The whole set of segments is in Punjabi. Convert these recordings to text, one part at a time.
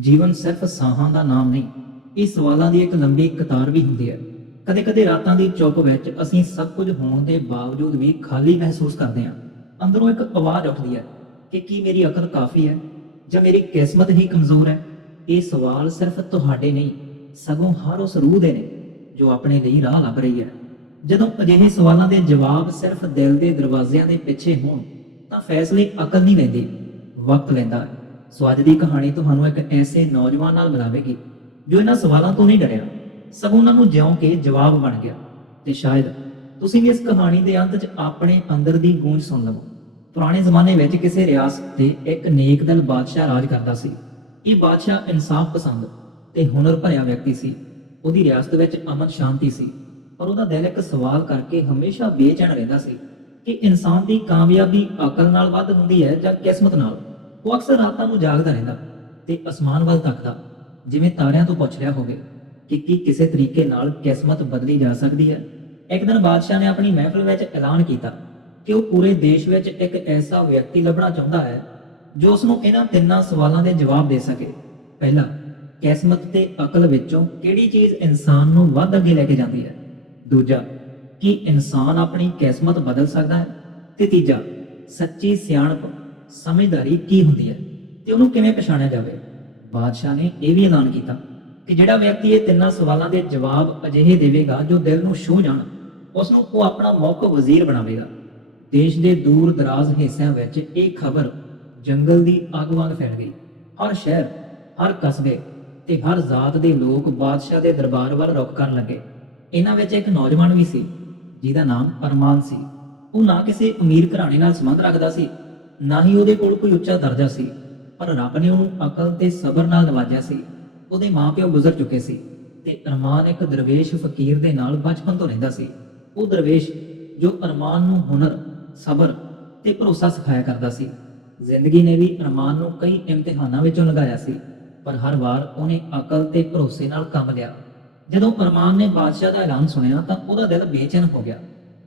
ਜੀਵਨ ਸਿਰਫ ਸਾਹਾਂ ਦਾ ਨਾਮ ਨਹੀਂ, ਇਹ ਸਵਾਲਾਂ ਦੀ ਇੱਕ ਲੰਬੀ ਕਤਾਰ ਵੀ ਹੁੰਦੀ ਹੈ। ਕਦੇ-ਕਦੇ ਰਾਤਾਂ ਦੀ ਚੁੱਪ ਵਿੱਚ ਅਸੀਂ ਸਭ ਕੁਝ ਹੋਣ ਦੇ ਬਾਵਜੂਦ ਵੀ ਖਾਲੀ ਮਹਿਸੂਸ ਕਰਦੇ ਹਾਂ। ਅੰਦਰੋਂ ਇੱਕ ਆਵਾਜ਼ ਉੱਠਦੀ ਹੈ ਕਿ ਕੀ ਮੇਰੀ ਅਕਲ ਕਾਫੀ ਹੈ ਜਾਂ ਮੇਰੀ ਕਿਸਮਤ ਹੀ ਕਮਜ਼ੋਰ ਹੈ? ਇਹ ਸਵਾਲ ਸਿਰਫ ਤੁਹਾਡੇ ਨਹੀਂ, ਸਗੋਂ ਹਰ ਉਸ ਰੂਹ ਦੇ ਨੇ, ਜੋ ਆਪਣੇ ਲਈ ਰਾਹ ਲੱਭ ਰਹੀ ਹੈ। ਜਦੋਂ ਅਜਿਹੇ ਸਵਾਲਾਂ ਦੇ ਜਵਾਬ ਸਿਰਫ ਦਿਲ ਦੇ ਦਰਵਾਜ਼ਿਆਂ ਦੇ ਪਿੱਛੇ ਹੋਣ, ਤਾਂ ਫੈਸਲੇ ਅਕਲ ਨਹੀਂ ਲੈਂਦੇ, ਵਕਤ ਲੈਂਦਾ ਹੈ। ਸੋ ਅੱਜ ਦੀ ਕਹਾਣੀ ਤੁਹਾਨੂੰ ਇੱਕ ਐਸੇ ਨੌਜਵਾਨ ਨਾਲ ਮਿਲਾਵੇਗੀ, ਜੋ ਇਹਨਾਂ ਸਵਾਲਾਂ ਤੋਂ ਨਹੀਂ ਡਰਿਆ। ਸਗੋਂ ਉਹਨਾਂ ਨੂੰ ਜਿਉਂ ਕੇ ਜਵਾਬ ਬਣ ਗਿਆ। ਤੇ ਸ਼ਾਇਦ ਤੁਸੀਂ ਵੀ ਇਸ ਕਹਾਣੀ ਦੇ ਅੰਤ 'ਚ ਆਪਣੇ ਅੰਦਰ ਦੀ ਗੂੰਜ ਸੁਣ ਲਵੋ। ਪੁਰਾਣੇ ਜ਼ਮਾਨੇ ਵਿੱਚ ਕਿਸੇ ਰਿਆਸਤ ਤੇ ਇੱਕ ਨੇਕ ਦਿਲ ਬਾਦਸ਼ਾਹ ਰਾਜ ਕਰਦਾ ਸੀ। ਇਹ ਬਾਦਸ਼ਾਹ ਇਨਸਾਫ ਪਸੰਦ ਤੇ ਹੁਨਰ ਭਰਿਆ ਵਿਅਕਤੀ ਸੀ। ਉਹਦੀ ਰਿਆਸਤ ਵਿੱਚ ਅਮਨ ਸ਼ਾਂਤੀ ਸੀ, ਪਰ ਉਹਦਾ ਦਿਲ ਇੱਕ ਸਵਾਲ ਕਰਕੇ ਹਮੇਸ਼ਾ ਬੇਚੈਨ ਰਹਿੰਦਾ ਸੀ ਕਿ ਇਨਸਾਨ ਦੀ ਕਾਮਯਾਬੀ ਅਕਲ ਨਾਲ ਵੱਧ ਹੁੰਦੀ ਹੈ ਜਾਂ ਕਿਸਮਤ ਨਾਲ। ਉਹ ਅਕਸਰ ਰਾਤਾਂ ਨੂੰ ਜਾਗਦਾ ਰਹਿੰਦਾ ਤੇ ਅਸਮਾਨ ਵੱਲ ਤੱਕਦਾ, ਜਿਵੇਂ ਤਾਰਿਆਂ ਤੋਂ ਪੁੱਛ ਰਿਹਾ ਹੋਵੇ ਕਿ ਕੀ ਕਿਸੇ ਤਰੀਕੇ ਨਾਲ ਕਿਸਮਤ ਬਦਲੀ ਜਾ ਸਕਦੀ ਹੈ। ਇੱਕ ਦਿਨ ਬਾਦਸ਼ਾਹ ਨੇ ਆਪਣੀ ਮਹਿਫਲ ਵਿੱਚ ਐਲਾਨ ਕੀਤਾ ਕਿ ਉਹ ਪੂਰੇ ਦੇਸ਼ ਵਿੱਚ ਇੱਕ ਐਸਾ ਵਿਅਕਤੀ ਲੱਭਣਾ ਚਾਹੁੰਦਾ ਹੈ ਜੋ ਉਸ ਨੂੰ ਇਹਨਾਂ ਤਿੰਨਾਂ ਸਵਾਲਾਂ ਦੇ ਜਵਾਬ ਦੇ ਸਕੇ। ਪਹਿਲਾ, ਕਿਸਮਤ ਤੇ ਅਕਲ ਵਿੱਚੋਂ ਕਿਹੜੀ ਚੀਜ਼ ਇਨਸਾਨ ਨੂੰ ਵੱਧ ਅੱਗੇ ਲੈ ਕੇ ਜਾਂਦੀ ਹੈ? ਦੂਜਾ, ਕੀ ਇਨਸਾਨ ਆਪਣੀ ਕਿਸਮਤ ਬਦਲ ਸਕਦਾ ਹੈ? ਤੇ ਤੀਜਾ, ਸੱਚੀ ਸਿਆਣਪ ਸਮਝਦਾਰੀ ਕੀ ਹੁੰਦੀ ਹੈ ਤੇ ਉਹਨੂੰ ਕਿਵੇਂ ਪਛਾਣਿਆ ਜਾਵੇ? ਬਾਦਸ਼ਾਹ ਨੇ ਇਹ ਵੀ ਐਲਾਨ ਕੀਤਾ ਕਿ ਜਿਹੜਾ ਵਿਅਕਤੀ ਇਹ ਤਿੰਨਾਂ ਸਵਾਲਾਂ ਦੇ ਜਵਾਬ ਅਜਿਹੇ ਦੇਵੇਗਾ ਜੋ ਦਿਲ ਨੂੰ ਛੂਹ ਜਾਣ ਉਸ ਨੂੰ ਉਹ ਆਪਣਾ ਮੌਕਾ ਵਜ਼ੀਰ ਬਣਾਵੇਗਾ। ਦੇਸ਼ ਦੇ ਦੂਰ ਦਰਾਜ਼ ਹਿੱਸਿਆਂ ਵਿੱਚ ਇਹ ਖਬਰ ਜੰਗਲ ਦੀ ਅੱਗ ਵਾਂਗ ਫੈਲ ਗਈ। ਹਰ ਸ਼ਹਿਰ, ਹਰ ਕਸਬੇ ਤੇ ਹਰ ਜ਼ਾਤ ਦੇ ਲੋਕ ਬਾਦਸ਼ਾਹ ਦੇ ਦਰਬਾਰ ਵੱਲ ਰੁਖ ਕਰਨ ਲੱਗੇ। ਇਹਨਾਂ ਵਿੱਚ ਇੱਕ ਨੌਜਵਾਨ ਵੀ ਸੀ, ਜਿਹਦਾ ਨਾਮ ਅਰਮਾਨ ਸੀ। ਉਹ ਨਾ ਕਿਸੇ ਅਮੀਰ ਘਰਾਣੇ ਨਾਲ ਸੰਬੰਧ ਰੱਖਦਾ ਸੀ ਨਾ ਹੀ ਉਹਦੇ ਕੋਲ ਕੋਈ ਉੱਚਾ ਦਰਜਾ ਸੀ, ਪਰ ਰੱਬ ਨੇ ਉਹਨੂੰ ਅਕਲ ਤੇ ਸਬਰ ਨਾਲ ਨਵਾਜਿਆ ਸੀ। ਉਹਦੇ ਮਾਪਿਓ ਗੁਜ਼ਰ ਚੁੱਕੇ ਸੀ ਤੇ ਅਰਮਾਨ ਇੱਕ ਦਰਵੇਸ਼ ਫਕੀਰ ਦੇ ਨਾਲ ਬਚਪਨ ਤੋਂ ਰਹਿੰਦਾ ਸੀ। ਉਹ ਦਰਵੇਸ਼ ਜੋ ਅਰਮਾਨ ਨੂੰ ਹੁਨਰ, ਸਬਰ ਤੇ ਭਰੋਸਾ ਸਿਖਾਇਆ ਕਰਦਾ ਸੀ। ਜ਼ਿੰਦਗੀ ਨੇ ਵੀ ਅਰਮਾਨ ਨੂੰ ਕਈ ਇਮਤਿਹਾਨਾਂ ਵਿੱਚੋਂ ਲੰਘਾਇਆ ਸੀ, ਪਰ ਹਰ ਵਾਰ ਉਹਨੇ ਅਕਲ ਤੇ ਭਰੋਸੇ ਨਾਲ ਕੰਮ ਲਿਆ। ਜਦੋਂ ਅਰਮਾਨ ਨੇ ਬਾਦਸ਼ਾਹ ਦਾ ਐਲਾਨ ਸੁਣਿਆ ਤਾਂ ਉਹਦਾ ਦਿਲ ਬੇਚੈਨ ਹੋ ਗਿਆ।